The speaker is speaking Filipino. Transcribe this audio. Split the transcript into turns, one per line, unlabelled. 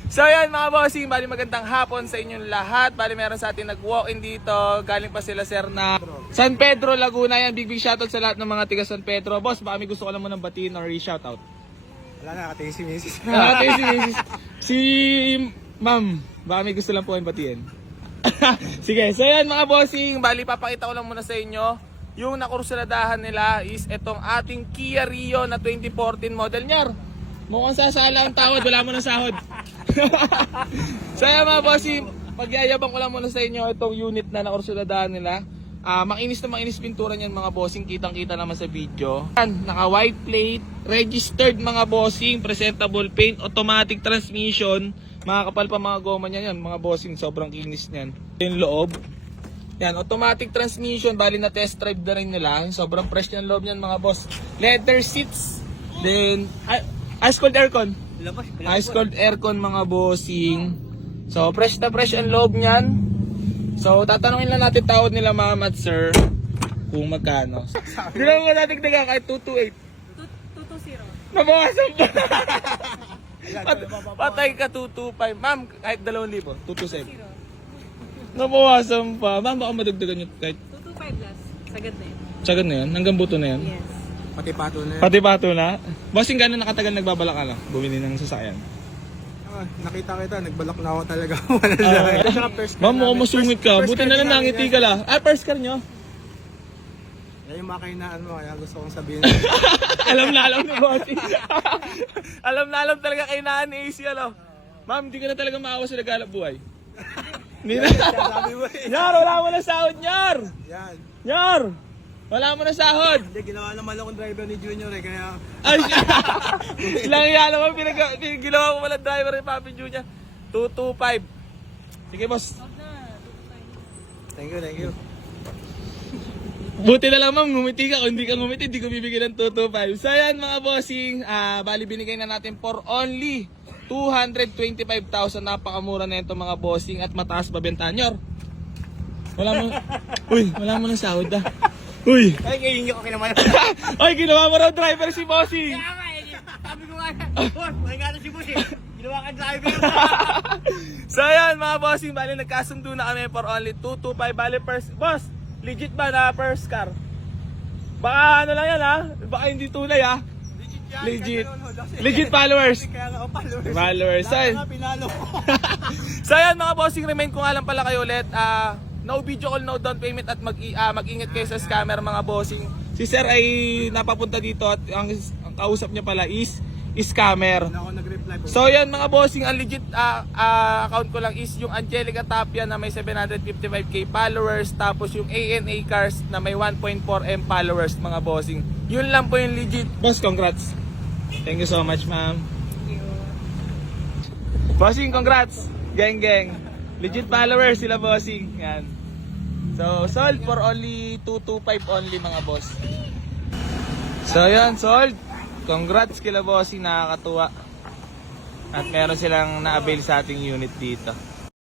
So yan mga bossing, bali magandang hapon sa inyong lahat. Bali meron sa atin nag-walk-in dito. Galing pa sila sir na San Pedro, Laguna. Yan, big shoutout sa lahat ng mga tiga San Pedro. Boss, baka may gusto ko lang mo ng batiin or i-shoutout.
Wala na, nakatingin si Mrs.
Nakatay si Mrs. Si ma'am, baka may gusto lang po kayong batiin. Sige, so yan mga bossing, bali papakita ko lang muna sa inyo. Yung nakursuladahan nila is itong ating Kia Rio na 2014 model niya. Mukhang sasala ang tawad, wala mo ng sahod. So yan mga bossing, pagyayabang ko lang muna sa inyo itong unit na nakursuladahan nila. Makinis na makinis pintura niyan mga bossing, kitang-kita naman sa video. Yan, naka white plate, registered mga bossing, presentable paint, automatic transmission, makakapal pa mga goma niyan yan, mga bossing, sobrang kinis niyan. Yung loob, yan, automatic transmission, bali na test drive na rin nila, sobrang fresh yung loob niyan mga boss. Leather seats, then ice cold aircon. Ice cold aircon mga bossing. So fresh na fresh ang loob niyan. So, tatanungin lang natin tawad nila ma'am at sir kung magkano. Hindi naman mo natin daga kahit 228.
220.
Nabawasan pa. Patay ka 225. Ma'am, kahit 2,000. 227. Nabawasan pa. Ma'am, baka madagdagan nyo kahit
225 last. Sagad na yun.
sagad na yan? Hanggang buto na yan?
Yes.
Pati pato na yan.
Pati pato na? Bossing, gano'n nakatagal nagbabala ka lang? Bumili ng sasakyan.
Nakita kita, nagbalak na ako talaga. Wala na. Ito na first car
Ma'am, mukhang
namin.
masungit ka.
First
Buti
car
na lang
namin
nangiti
yan.
ka lang. First car nyo?
Yan yung makainaan mo, kaya gusto kong sabihin.
alam ni Bossing. alam talaga kay Naan AC, ano? Ma'am, di ka na talaga maawa sa naghanap buhay. Hindi na.
Sabi mo eh.
Nyar, wala mo na sahod, Nyar!
Yan.
Nyar! Wala mo na sahod!
Hindi, ginawa naman akong driver ni Junior eh, kaya...
Ay, lang yan naman, ginawa mo pala driver ni Papi Junior. 225. Sige, boss.
Thank you.
Buti na lang ma'am, ngumiti ka. Kung hindi ka ngumiti, hindi ko bibigyan ng 225. So yan mga bossing, bali binigay na natin for only 225,000. Napakamura na ito mga bossing at mataas pa benta. Nyor, wala mo ng sahod ah. Uy!
Ay, ngayon yung okay naman.
Ay, ginawa mo raw driver si bossing!
Kaya nga eh, sabi ko nga, boss, makingatan si boss eh. Ginawa ka driver.
So yan mga bossing, bali nagkasundo na kami for only 225. Bali first, boss, legit ba na first car? Baka ano lang yan ha? Baka hindi tunay ha? Legit. Legit followers.
Kaya nga, followers.
Followers.
Dahil nga, pinalo ko.
So yan mga bossing, remind ko nga lang pala kayo ulit. No video call, no down payment at mag-ingat kayo sa scammer mga bossing. Si sir ay napapunta dito at ang kausap niya pala is scammer.
Ako nag-reply po.
So yan mga bossing, ang legit account ko lang is yung Angelica Tapia na may 755k followers, tapos yung ANA Cars na may 1.4M followers mga bossing. Yun lang po yung legit. Boss, congrats. Thank you so much ma'am. Bossing, congrats. Geng. Legit followers sila bossing. Yan. So sold for only 225 only mga boss. So yan, sold. Congrats kila bossing, nakakatuwa. At meron silang na-avail sa ating unit dito.